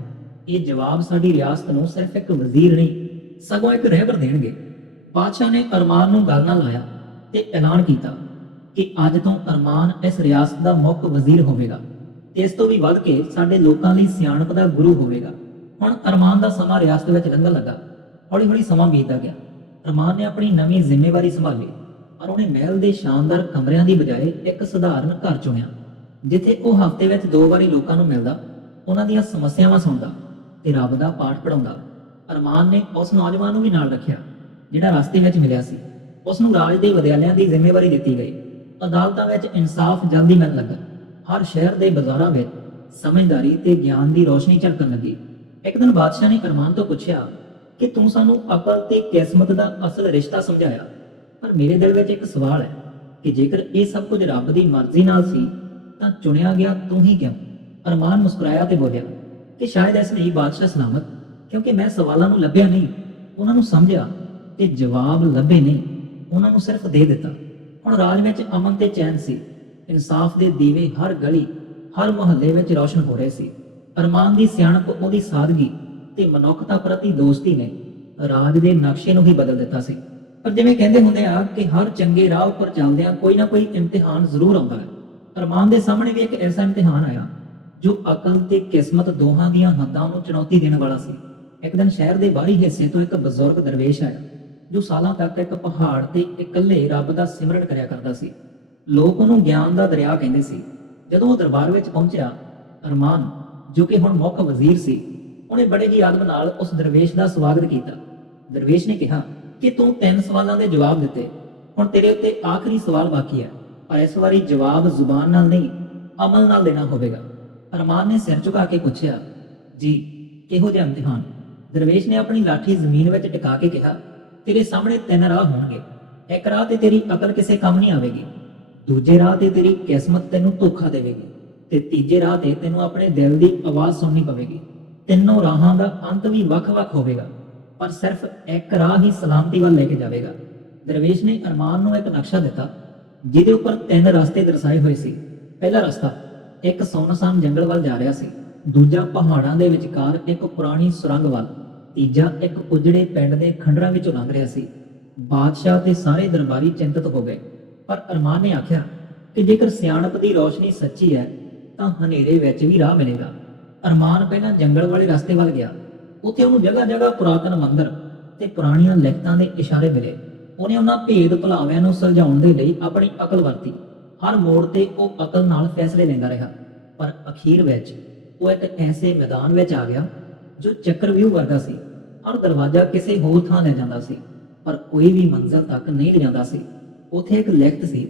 ਇਹ ਜਵਾਬ ਸਾਡੀ ਰਿਆਸਤ ਨੂੰ ਸਿਰਫ ਇੱਕ ਵਜ਼ੀਰ ਨਹੀਂ, ਸਗੋਂ ਇੱਕ ਰਹਿਬਰ ਦੇਣਗੇ। ਪਾਤਸ਼ਾਹ ਨੇ ਅਰਮਾਨ ਨੂੰ ਗੱਲ ਨਾਲ ਲਾਇਆ ਤੇ ਐਲਾਨ ਕੀਤਾ ਕਿ ਅੱਜ ਤੋਂ ਅਰਮਾਨ ਇਸ ਰਿਆਸਤ ਦਾ ਮੁੱਖ ਵਜ਼ੀਰ ਹੋਵੇਗਾ ਇਸ ਤੋਂ ਵੀ ਵੱਧ ਕੇ ਸਾਡੇ ਲੋਕਾਂ ਲਈ ਸਿਆਣਪ ਦਾ ਗੁਰੂ ਹੋਵੇਗਾ। ਹੁਣ ਅਰਮਾਨ ਦਾ ਸਮਾਂ ਰਿਆਸਤ ਵਿੱਚ ਲੰਘਣ ਲੱਗਾ। ਹੌਲੀ ਹੌਲੀ ਸਮਾਂ ਬੀਤਦਾ ਗਿਆ। ਅਰਮਾਨ ਨੇ ਆਪਣੀ ਨਵੀਂ ਜ਼ਿੰਮੇਵਾਰੀ ਸੰਭਾਲੀ, ਪਰ ਉਹਨੇ ਮਹਿਲ ਦੇ ਸ਼ਾਨਦਾਰ ਕਮਰਿਆਂ ਦੀ ਬਜਾਏ ਇੱਕ ਸਧਾਰਨ ਘਰ ਚੁਣਿਆ, ਜਿੱਥੇ ਉਹ ਹਫ਼ਤੇ ਵਿੱਚ ਦੋ ਵਾਰੀ ਲੋਕਾਂ ਨੂੰ ਮਿਲਦਾ, ਉਹਨਾਂ ਦੀਆਂ ਸਮੱਸਿਆਵਾਂ ਸੁਣਦਾ ਤੇ ਰੱਬ ਦਾ ਪਾਠ ਪੜਾਉਂਦਾ ਅਰਮਾਨ ਨੇ ਉਸ ਨੌਜਵਾਨ ਨੂੰ ਵੀ ਨਾਲ ਰੱਖਿਆ। ਜਿਹੜਾ ਰਸਤੇ ਵਿੱਚ ਮਿਲਿਆ ਸੀ, ਉਸ ਨੂੰ ਰਾਜ ਦੇ ਵਿਦਿਆਲਿਆਂ ਦੀ ਜ਼ਿੰਮੇਵਾਰੀ ਦਿੱਤੀ ਗਈ। ਅਦਾਲਤਾਂ ਵਿੱਚ ਇਨਸਾਫ ਜਲਦੀ ਮਿਲਣ ਲੱਗਾ। ਹਰ ਸ਼ਹਿਰ ਦੇ ਬਾਜ਼ਾਰਾਂ ਵਿੱਚ ਸਮਝਦਾਰੀ ਤੇ ਗਿਆਨ ਦੀ ਰੋਸ਼ਨੀ ਝਲਕਣ ਲੱਗੀ। ਇੱਕ ਦਿਨ ਬਾਦਸ਼ਾਹ ਨੇ ਅਰਮਾਨ ਤੋਂ ਪੁੱਛਿਆ ਕਿ ਤੂੰ ਸਾਨੂੰ ਅਕਲ ਤੇ ਕਿਸਮਤ ਦਾ ਅਸਲ ਰਿਸ਼ਤਾ ਸਮਝਾਇਆ, ਪਰ ਮੇਰੇ ਦਿਲ ਵਿੱਚ ਇੱਕ ਸਵਾਲ ਹੈ ਕਿ ਜੇਕਰ ਇਹ ਸਭ ਕੁਝ ਰੱਬ ਦੀ ਮਰਜ਼ੀ ਨਾਲ ਸੀ, ਤਾਂ ਚੁਣਿਆ ਗਿਆ ਤੂੰ ਹੀ ਕਿਉਂ? ਅਰਮਾਨ ਮੁਸਕਰਾਇਆ ਤੇ ਬੋਲਿਆ ਕਿ ਸ਼ਾਇਦ ਇਸ ਲਈ ਬਾਦਸ਼ਾਹ ਸਲਾਮਤ, ਕਿਉਂਕਿ ਮੈਂ ਸਵਾਲਾਂ ਨੂੰ ਲੱਭਿਆ ਨਹੀਂ। ਉਹਨਾਂ ਨੂੰ ਸਮਝਿਆ ਤੇ ਜਵਾਬ ਲੱਭੇ ਨਹੀਂ। ਉਹਨਾਂ ਨੂੰ ਸਿਰਫ ਦੇ ਦਿੱਤਾ। ਹੁਣ ਰਾਜ ਵਿੱਚ ਅਮਨ ਤੇ ਚੈਨ ਸੀ। ਇਨਸਾਫ ਦੇ ਦੀਵੇ ਹਰ ਗਲੀ, ਹਰ ਮੁਹੱਲੇ ਵਿੱਚ ਰੌਸ਼ਨ ਹੋ ਰਹੇ ਸੀ। ਅਰਮਾਨ ਦੀ ਸਿਆਣਪ ਉਹਦੀ ਸਾਦਗੀ ਤੇ ਮਨੁੱਖਤਾ ਪ੍ਰਤੀ ਦੋਸਤੀ ਨੇ ਰਾਜ ਦੇ ਨਕਸ਼ੇ ਨੂੰ ਹੀ ਬਦਲ ਦਿੱਤਾ ਸੀ। ਪਰ ਜਿਵੇਂ ਕਹਿੰਦੇ ਹੁੰਦੇ ਆ ਕਿ ਹਰ ਚੰਗੇ ਰਾਹ ਉੱਪਰ ਚੱਲਦਿਆਂ ਕੋਈ ਨਾ ਕੋਈ ਇਮਤਿਹਾਨ ਜ਼ਰੂਰ ਆਉਂਦਾ ਹੈ। ਅਰਮਾਨ ਦੇ ਸਾਹਮਣੇ ਵੀ ਇੱਕ ਐਸਾ ਇਮਤਿਹਾਨ ਆਇਆ, ਜੋ ਅਕਲ ਤੇ ਕਿਸਮਤ ਦੋਹਾਂ ਦੀਆਂ ਹੱਦਾਂ ਨੂੰ ਚੁਣੌਤੀ ਦੇਣ ਵਾਲਾ ਸੀ। ਇੱਕ ਦਿਨ ਸ਼ਹਿਰ ਦੇ ਬਾਹਰੀ ਹਿੱਸੇ ਤੋਂ ਇੱਕ ਬਜ਼ੁਰਗ ਦਰਵੇਸ਼ ਆਇਆ। ਜੋ ਸਾਲਾਂ ਤੱਕ ਇੱਕ ਪਹਾੜ ਤੇ ਇਕੱਲੇ ਰੱਬ ਦਾ ਸਿਮਰਨ ਕਰਿਆ ਕਰਦਾ ਸੀ। ਲੋਕ ਉਹਨੂੰ ਗਿਆਨ ਦਾ ਦਰਿਆ ਕਹਿੰਦੇ ਸੀ। ਜਦੋਂ ਉਹ ਦਰਬਾਰ ਵਿੱਚ ਪਹੁੰਚਿਆ, ਅਰਮਾਨ, ਜੋ ਕਿ ਹੁਣ ਮੁੱਖ ਵਜ਼ੀਰ ਸੀ, ਉਹਨੇ ਬੜੇ ਹੀ ਆਦਬ ਨਾਲ ਉਸ ਦਰਵੇਸ਼ ਦਾ ਸਵਾਗਤ ਕੀਤਾ। ਦਰਵੇਸ਼ ਨੇ ਕਿਹਾ ਕਿ ਤੂੰ ਤਿੰਨ ਸਵਾਲਾਂ ਦੇ ਜਵਾਬ ਦਿੱਤੇ। ਹੁਣ ਤੇਰੇ ਉੱਤੇ ਆਖਰੀ ਸਵਾਲ ਬਾਕੀ ਹੈ। ਪਰ ਇਸ ਵਾਰੀ ਜਵਾਬ ਜ਼ੁਬਾਨ ਨਾਲ ਨਹੀਂ, ਅਮਲ ਨਾਲ ਦੇਣਾ ਹੋਵੇਗਾ। ਅਰਮਾਨ ਨੇ ਸਿਰ ਝੁਕਾ ਕੇ ਪੁੱਛਿਆ, ਜੀ, ਕਿਹੋ ਜਿਹਾ ਇਮਤਿਹਾਨ ਦਰਵੇਸ਼ ਨੇ ਆਪਣੀ ਲਾਠੀ ਜ਼ਮੀਨ ਵਿੱਚ ਟਿਕਾ ਕੇ ਕਿਹਾ ਤੇਰੇ ਸਾਹਮਣੇ ਤਿੰਨ ਰਾਹ ਹੋਣਗੇ। ਇੱਕ ਰਾਹ ਤੇ ਤੇਰੀ ਅਕਲ ਕਿਸੇ ਕੰਮ ਨਹੀਂ ਆਵੇਗੀ। ਦੂਜੇ ਰਾਹ ਤੇ ਤੇਰੀ ਕਿਸਮਤ ਤੈਨੂੰ ਧੋਖਾ ਦੇਵੇਗੀ। ਤੇ ਤੀਜੇ ਰਾਹ ਤੇ ਤੈਨੂੰ ਆਪਣੇ ਦਿਲ ਦੀ ਆਵਾਜ਼ ਸੁਣਨੀ ਪਵੇਗੀ। ਤਿੰਨੋਂ ਰਾਹਾਂ ਦਾ ਅੰਤ ਵੀ ਵੱਖ-ਵੱਖ ਹੋਵੇਗਾ, ਪਰ ਸਿਰਫ ਇੱਕ ਰਾਹ ਹੀ ਸਲਾਮਤੀ ਵੱਲ ਲੈ ਕੇ ਜਾਵੇਗਾ। ਦਰਵੇਸ਼ ਨੇ ਅਰਮਾਨ ਨੂੰ ਇੱਕ ਨਕਸ਼ਾ ਦਿੱਤਾ, ਜਿਹਦੇ ਉੱਪਰ ਤਿੰਨ ਰਸਤੇ ਦਰਸਾਏ ਹੋਏ ਸੀ। ਪਹਿਲਾ ਰਸਤਾ, ਇੱਕ ਸੁੰਨਸਾਨ ਜੰਗਲ ਵੱਲ ਜਾ ਰਿਹਾ ਸੀ। ਦੂਜਾ ਪਹਾੜਾਂ ਦੇ ਵਿਚਕਾਰ ਇੱਕ ਪੁਰਾਣੀ ਸੁਰੰਗ ਵੱਲ। ਤੀਜਾ ਇੱਕ ਉਜੜੇ ਪਿੰਡ ਦੇ ਖੰਡਰਾਂ ਵਿੱਚੋਂ ਲੰਘ ਰਿਹਾ ਸੀ। ਬਾਦਸ਼ਾਹ ਤੇ ਸਾਰੇ ਦਰਬਾਰੀ ਚਿੰਤਤ ਹੋ ਗਏ। ਪਰ ਅਰਮਾਨ ਨੇ ਆਖਿਆ ਕਿ ਜੇਕਰ ਸਿਆਣਪ ਦੀ ਰੋਸ਼ਨੀ ਸੱਚੀ ਹੈ, ਤਾਂ ਹਨੇਰੇ ਵਿੱਚ ਵੀ ਰਾਹ ਮਿਲੇਗਾ। ਅਰਮਾਨ ਪਹਿਲਾਂ ਜੰਗਲ ਵਾਲੇ ਰਸਤੇ ਵੱਲ ਗਿਆ। ਉੱਥੇ ਉਹਨੂੰ ਜਗ੍ਹਾ ਜਗ੍ਹਾ ਪੁਰਾਤਨ ਮੰਦਰ ਤੇ ਪੁਰਾਣੀਆਂ ਲਿਖਤਾਂ ਦੇ ਇਸ਼ਾਰੇ ਮਿਲੇ। ਉਹਨੇ ਉਹਨਾਂ ਭੇਦ ਭੁਲਾਵਿਆਂ ਨੂੰ ਸੁਲਝਾਉਣ ਦੇ ਲਈ ਆਪਣੀ ਅਕਲ ਵਰਤੀ। ਹਰ ਮੋੜ ਤੇ ਉਹ ਅਕਲ ਨਾਲ ਫੈਸਲੇ ਲੈਂਦਾ ਰਿਹਾ। ਪਰ ਅਖੀਰ ਵਿੱਚ ਉਹ ਇੱਕ ਐਸੇ ਮੈਦਾਨ ਵਿੱਚ ਆ ਗਿਆ ਜੋ ਚੱਕਰਵਿਊਹ ਵਰਗਾ ਸੀ। ਹਰ ਦਰਵਾਜ਼ਾ ਕਿਸੇ ਹੋਰ ਥਾਂ ਲੈ ਜਾਂਦਾ ਸੀ, ਪਰ ਕੋਈ ਵੀ ਮੰਜ਼ਲ ਤੱਕ ਨਹੀਂ ਲਿਜਾਂਦਾ ਸੀ। ਉੱਥੇ ਇੱਕ ਲਿਖਤ ਸੀ,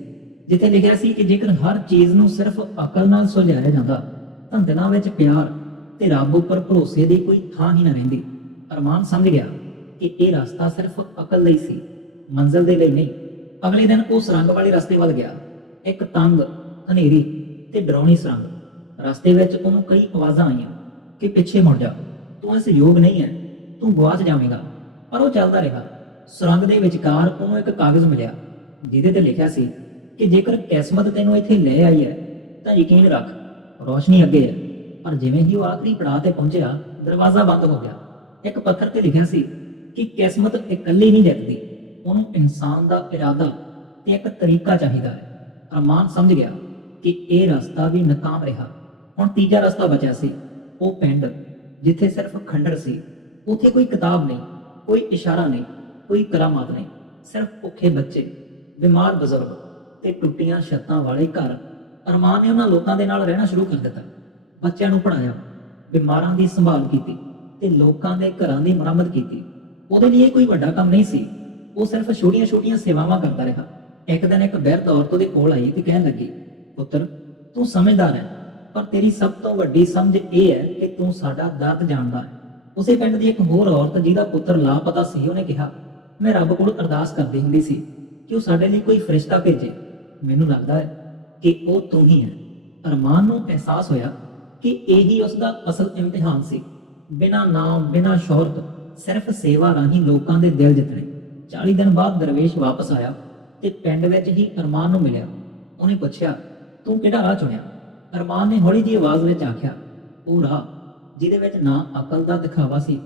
ਜਿੱਥੇ ਲਿਖਿਆ ਸੀ ਕਿ ਜੇਕਰ ਹਰ ਚੀਜ਼ ਨੂੰ ਸਿਰਫ ਅਕਲ ਨਾਲ ਸੁਲਝਾਇਆ ਜਾਂਦਾ, ਤਾਂ ਦਿਲਾਂ ਵਿੱਚ ਪਿਆਰ ਤੇ ਰੱਬ ਉੱਪਰ ਭਰੋਸੇ ਦੀ ਕੋਈ ਥਾਂ ਹੀ ਨਾ ਰਹਿੰਦੀ। ਅਰਮਾਨ ਸਮਝ ਗਿਆ ਕਿ ਇਹ ਰਸਤਾ ਸਿਰਫ ਅਕਲ ਲਈ ਸੀ, ਮੰਜ਼ਲ ਦੇ ਲਈ ਨਹੀਂ। ਅਗਲੇ ਦਿਨ ਉਹ ਸੁਰੰਗ ਵਾਲੇ ਰਸਤੇ ਵੱਲ ਗਿਆ। ਇੱਕ ਤੰਗ, ਹਨੇਰੀ ਤੇ ਡਰਾਉਣੀ ਸੁਰੰਗ। ਰਸਤੇ ਵਿੱਚ ਉਹਨੂੰ ਕਈ ਆਵਾਜ਼ਾਂ ਆਈਆਂ ਕਿ ਪਿੱਛੇ ਮੁੜ ਜਾ, ਤੂੰ ਇਸ ਯੋਗ ਨਹੀਂ ਹੈ। ਤੂੰ ਗਵਾਚ ਜਾਵੇਂਗਾ, ਪਰ ਉਹ ਚੱਲਦਾ ਰਿਹਾ। ਸੁਰੰਗ ਦੇ ਵਿਚਕਾਰ ਉਹਨੂੰ ਇੱਕ ਕਾਗਜ਼ ਮਿਲਿਆ, ਜਿਹਦੇ ਤੇ ਲਿਖਿਆ ਸੀ ਕਿ ਜੇਕਰ ਕਿਸਮਤ ਤੈਨੂੰ ਇੱਥੇ ਲੈ ਆਈ ਹੈ, ਤਾਂ ਯਕੀਨ ਰੱਖ, ਰੋਸ਼ਨੀ ਅੱਗੇ ਹੈ। ਪਰ ਜਿਵੇਂ ਹੀ ਉਹ ਆਖਰੀ ਪੜਾਅ ਤੇ ਪਹੁੰਚਿਆ, ਦਰਵਾਜ਼ਾ ਬੰਦ ਹੋ ਗਿਆ। ਇੱਕ ਪੱਥਰ ਤੇ ਲਿਖਿਆ ਸੀ ਕਿ ਕਿਸਮਤ ਇਕੱਲੀ ਨਹੀਂ ਜਿੱਤਦੀ ਉਹਨੂੰ ਇਨਸਾਨ ਦਾ ਇਰਾਦਾ ਤੇ ਇੱਕ ਤਰੀਕਾ ਚਾਹੀਦਾ ਹੈ। ਅਰਮਾਨ ਸਮਝ ਗਿਆ ਕਿ ਇਹ ਰਸਤਾ ਵੀ ਨਾਕਾਮ ਰਿਹਾ। ਹੁਣ ਤੀਜਾ ਰਸਤਾ ਬਚਿਆ ਸੀ, ਉਹ ਪਿੰਡ, ਜਿੱਥੇ ਸਿਰਫ ਖੰਡਰ ਸੀ। ਉੱਥੇ ਕੋਈ ਕਿਤਾਬ ਨਹੀਂ, ਕੋਈ ਇਸ਼ਾਰਾ ਨਹੀਂ, ਕੋਈ ਕਰਾਮਾਤ ਨਹੀਂ, ਸਿਰਫ ਭੁੱਖੇ ਬੱਚੇ, ਬਿਮਾਰ ਬਜ਼ੁਰਗ ਤੇ ਟੁੱਟੀਆਂ ਛੱਤਾਂ ਵਾਲੇ ਘਰ। ਅਰਮਾਨ ਨੇ ਉਹਨਾਂ ਲੋਕਾਂ ਦੇ ਨਾਲ ਰਹਿਣਾ ਸ਼ੁਰੂ ਕਰ ਦਿੱਤਾ। ਬੱਚਿਆਂ ਨੂੰ ਪੜਾਇਆ ਬਿਮਾਰਾਂ ਦੀ ਸੰਭਾਲ ਕੀਤੀ ਤੇ ਲੋਕਾਂ ਦੇ ਘਰਾਂ ਦੀ ਮੁਰੰਮਤ ਕੀਤੀ। ਉਹਦੇ ਲਈ ਇਹ ਕੋਈ ਵੱਡਾ ਕੰਮ ਨਹੀਂ ਸੀ। ਉਹ ਸਿਰਫ ਛੋਟੀਆਂ-ਛੋਟੀਆਂ ਸੇਵਾਵਾਂ ਕਰਦਾ ਰਿਹਾ। ਇੱਕ ਦਿਨ ਇੱਕ ਬਿਰਧ ਔਰਤ ਉਹਦੇ ਕੋਲ ਆਈ ਤੇ ਕਹਿਣ ਲੱਗੀ, ਪੁੱਤਰ, ਤੂੰ ਸਮਝਦਾਰ ਹੈ, ਪਰ ਤੇਰੀ ਸਭ ਤੋਂ ਵੱਡੀ ਸਮਝ ਇਹ ਹੈ ਕਿ ਤੂੰ ਸਾਡਾ ਦਰਦ ਜਾਣਦਾ ਹੈ। ਉਸੇ ਪਿੰਡ ਦੀ ਇੱਕ ਹੋਰ ਔਰਤ ਜਿਹਦਾ ਪੁੱਤਰ ਲਾਪਤਾ ਸੀ, ਉਹਨੇ ਕਿਹਾ, ਮੈਂ ਰੱਬ ਕੋਲ ਅਰਦਾਸ ਕਰਦੀ ਹੁੰਦੀ ਸੀ ਕਿ ਉਹ ਸਾਡੇ ਲਈ ਕੋਈ ਫਰਿਸ਼ਤਾ ਭੇਜੇ। ਮੈਨੂੰ ਲੱਗਦਾ ਹੈ ਕਿ ਉਹ ਤੂੰ ਹੀ ਹੈ। ਅਰਮਾਨ ਨੂੰ ਅਹਿਸਾਸ ਹੋਇਆ ਕਿ ਇਹੀ ਉਸ ਦਾ ਅਸਲ ਇਮਤਿਹਾਨ ਸੀ। ਬਿਨਾ ਨਾਮ, ਬਿਨਾ ਸ਼ੋਹਰਤ, ਸਿਰਫ ਸੇਵਾ ਰਾਹੀਂ ਲੋਕਾਂ ਦੇ ਦਿਲ ਜਿੱਤਣੇ। 40 ਦਿਨ ਬਾਅਦ ਦਰਵੇਸ਼ ਵਾਪਸ ਆਇਆ ਤੇ ਪਿੰਡ ਵਿੱਚ ਹੀ ਅਰਮਾਨ ਨੂੰ ਮਿਲਿਆ। ਉਹਨੇ ਪੁੱਛਿਆ, ਤੂੰ ਕਿਹੜਾ ਰਾਹ ਚੁਣਿਆ? ਅਰਮਾਨ ਨੇ ਹੌਲੀ ਜਿਹੀ ਆਵਾਜ਼ ਵਿੱਚ ਆਖਿਆ, ਉਹ ਰਾਹ ਜਿਹਦੇ ਵਿੱਚ ਨਾ ਅਕਲ ਦਾ ਦਿਖਾਵਾ ਸੀ,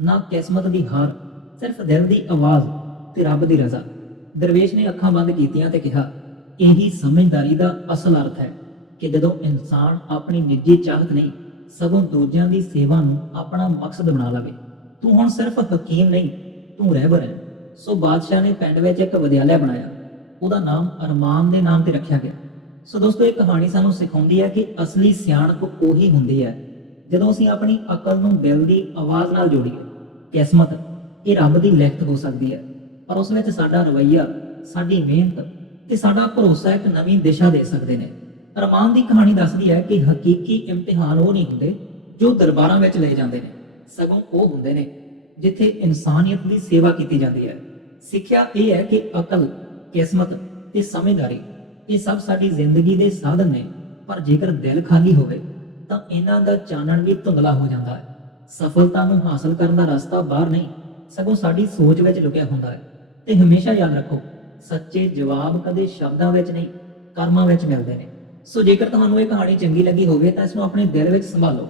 ਨਾ ਕਿਸਮਤ ਦੀ ਹਾਰ, ਸਿਰਫ ਦਿਲ ਦੀ ਆਵਾਜ਼ ਤੇ ਰੱਬ ਦੀ ਰਜ਼ਾ। ਦਰਵੇਸ਼ ਨੇ ਅੱਖਾਂ ਬੰਦ ਕੀਤੀਆਂ ਤੇ ਕਿਹਾ, ਇਹੀ ਸਮਝਦਾਰੀ ਦਾ ਅਸਲ ਅਰਥ ਹੈ ਕਿ ਜਦੋਂ ਇਨਸਾਨ ਆਪਣੀ ਨਿੱਜੀ ਚਾਹਤ ਨਹੀਂ ਸਗੋਂ ਦੂਜਿਆਂ ਦੀ ਸੇਵਾ ਨੂੰ ਆਪਣਾ ਮਕਸਦ ਬਣਾ ਲਵੇ, ਤੂੰ ਹੁਣ ਸਿਰਫ ਹਕੀਮ ਨਹੀਂ, ਤੂੰ ਰਹਿਬਰ ਹੈ। ਸੋ ਬਾਦਸ਼ਾਹ ਨੇ ਪਿੰਡ ਵਿੱਚ ਇੱਕ ਵਿਦਿਆਲਿਆ ਬਣਾਇਆ, ਉਹਦਾ ਨਾਮ ਅਰਮਾਨ ਦੇ ਨਾਮ ਤੇ ਰੱਖਿਆ ਗਿਆ। ਸੋ ਦੋਸਤੋ, ਇਹ ਕਹਾਣੀ ਸਾਨੂੰ ਸਿਖਾਉਂਦੀ ਹੈ ਕਿ ਅਸਲੀ ਸਿਆਣਪ ਉਹੀ ਹੁੰਦੀ ਹੈ ਜਦੋਂ ਅਸੀਂ ਆਪਣੀ ਅਕਲ ਨੂੰ ਦਿਲ ਦੀ ਆਵਾਜ਼ ਨਾਲ ਜੋੜੀਏ, ਕਿਸਮਤ, ਇਹ ਰੱਬ ਦੀ ਲਿਖਤ ਹੋ ਸਕਦੀ ਹੈ। ਪਰ ਉਸ ਵਿੱਚ ਸਾਡਾ ਰਵੱਈਆ, ਸਾਡੀ ਮਿਹਨਤ ਤੇ ਸਾਡਾ ਭਰੋਸਾ ਇੱਕ ਨਵੀਂ ਦਿਸ਼ਾ ਦੇ ਸਕਦੇ ਨੇ। ਰਮਾਨ ਦੀ ਕਹਾਣੀ ਦੱਸਦੀ ਹੈ ਕਿ ਹਕੀਕੀ ਇਮਤਿਹਾਨ ਉਹ ਨਹੀਂ ਹੁੰਦੇ ਜੋ ਦਰਬਾਰਾਂ ਵਿੱਚ ਲਏ ਜਾਂਦੇ ਨੇ। ਸਗੋਂ ਉਹ ਹੁੰਦੇ ਨੇ ਜਿੱਥੇ ਇਨਸਾਨੀਅਤ ਦੀ ਸੇਵਾ ਕੀਤੀ ਜਾਂਦੀ ਹੈ। ਸਿੱਖਿਆ ਇਹ ਹੈ ਕਿ ਅਕਲ, ਕਿਸਮਤ ਤੇ ਸਮਝਦਾਰੀ ਇਹ ਸਭ ਸਾਡੀ ਜ਼ਿੰਦਗੀ ਦੇ ਸਾਧਨ ਨੇ। ਪਰ ਜੇਕਰ ਦਿਲ ਖਾਲੀ ਹੋਵੇ ਤਾਂ ਇਹਨਾਂ ਦਾ ਚਾਨਣ ਵੀ ਧੁੰਦਲਾ ਹੋ ਜਾਂਦਾ ਹੈ। ਸਫਲਤਾ ਨੂੰ ਹਾਸਲ ਕਰਨ ਦਾ ਰਸਤਾ ਬਾਹਰ ਨਹੀਂ, ਸਗੋਂ ਸਾਡੀ ਸੋਚ ਵਿੱਚ ਲੁਕਿਆ ਹੁੰਦਾ ਹੈ। ਤੇ ਹਮੇਸ਼ਾ ਯਾਦ ਰੱਖੋ, ਸੱਚੇ ਜਵਾਬ ਕਦੇ ਸ਼ਬਦਾਂ ਵਿੱਚ ਨਹੀਂ, ਕਰਮਾਂ ਵਿੱਚ ਮਿਲਦੇ ਨੇ। ਸੋ ਜੇਕਰ ਤੁਹਾਨੂੰ ਇਹ ਕਹਾਣੀ ਚੰਗੀ ਲੱਗੀ ਹੋਵੇ ਤਾਂ ਇਸ ਨੂੰ ਆਪਣੇ ਦਿਲ ਵਿੱਚ ਸੰਭਾਲੋ।